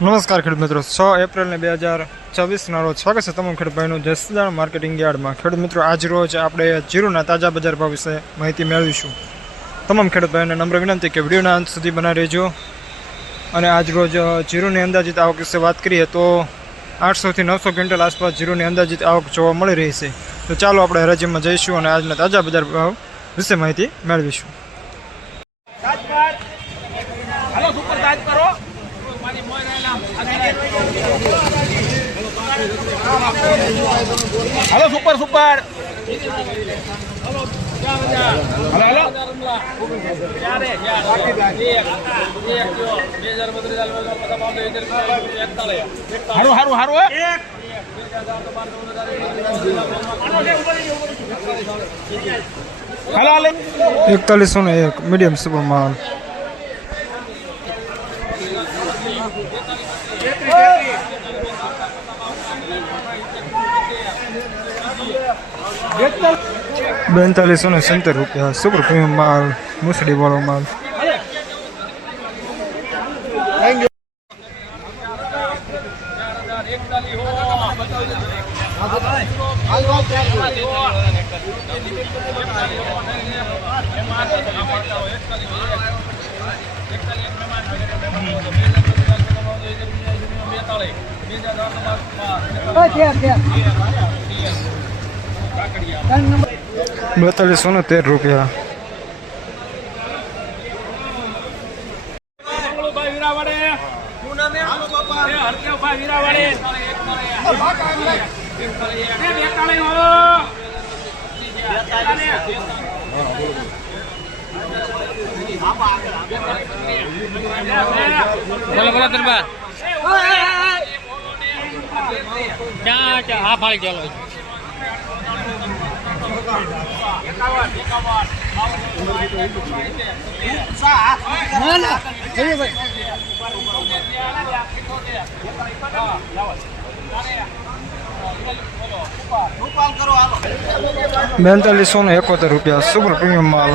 નમસ્કાર ખેડૂત મિત્રો, 6 એપ્રિલ 2024 રોજ સ્વાગત છે તમામ ખેડૂત ભાઈનું જસદણ માર્કેટિંગ યાર્ડમાં। ખેડૂત મિત્રો, આજ રોજ આપણે જીરુના તાજા બજાર ભાવ વિશે માહિતી મેળવીશું। તમામ ખેડૂત ભાઈઓને નમ્ર વિનંતી કે વિડીયોના અંત સુધી બનાવી રહેજો। અને આજ રોજ જીરુની અંદાજિત આવક વિશે વાત કરીએ તો 800 થી 900 ક્વિન્ટલ આસપાસ જીરુની અંદાજિત આવક જોવા મળી રહી છે। તો ચાલો આપણે હરાજીમાં જઈશું અને આજના તાજા બજાર ભાવ વિશે માહિતી મેળવીશું। Hello super super hello hello हारू हारू हारू 4101 मीडियम सुपर माल। ₹4270 सुपर प्रीमियम माल, मुसड़ी वालों माल। ₹4213। बोलो बोलो दरबार क्या क्या हाँ फाड़ चलो ₹4271 सुपर प्रीमियम माल।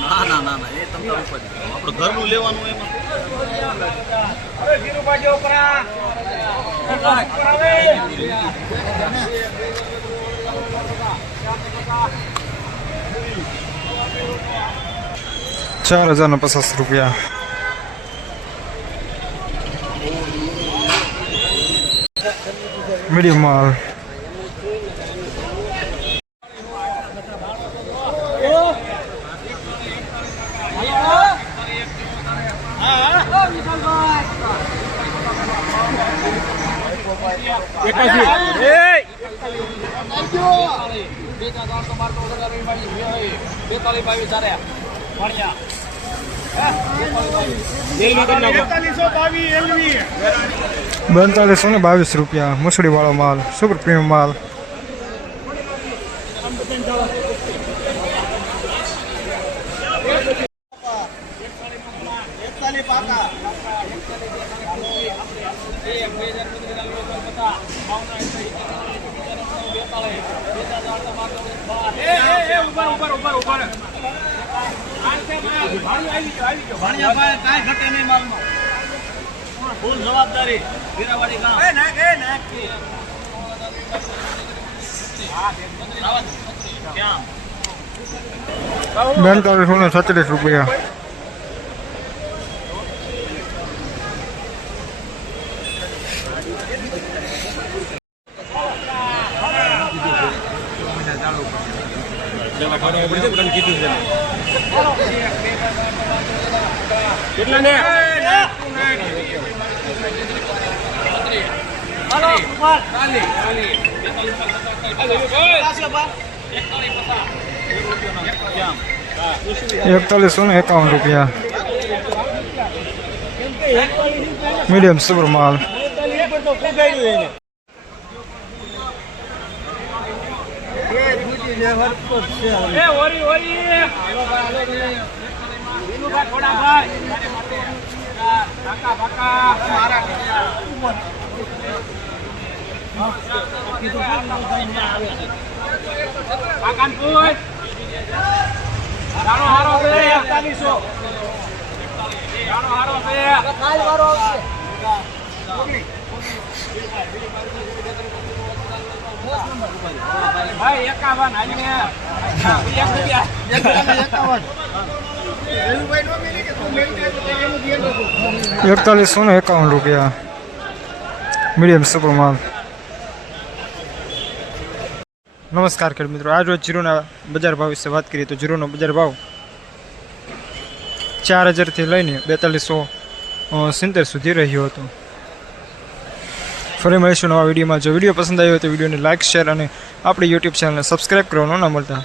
ના ના ના ના એ તમને આપણે ઘરનું લેવાનું એમાં અરે જીરુભાઈ જો ઉપરા 4050 मीडियम माल। ₹4222 मुसड़ी वालों माल, सुपर प्रीमियम माल। ફૂલ જવાબદારી વીરાવાડી ગામ ₹4237। ₹4151 मीडियम सुपर माल। આ કાનપુર રાણો હારો છે 4100 રાણો હારો છે કાલ વારો આવશે ભાઈ 51 હાલને 4151 રૂપિયા મીડિયમ સુપર માલ. નમસ્કાર ખેડૂત મિત્રો, આજ રોજ જીરુના બજાર ભાવ વિશે વાત કરીએ તો જીરુનો બજાર ભાવ 4000થી લઈને 4270 સુધી રહ્યો હતો. ફરી મળીશું નવા વિડીયોમાં. જો વિડીયો પસંદ આવ્યો હોય તો વિડીયોને લાઇક, શેર અને આપણી યુટ્યુબ ચેનલને સબસ્ક્રાઈબ કરવાનું ન ભૂલતા.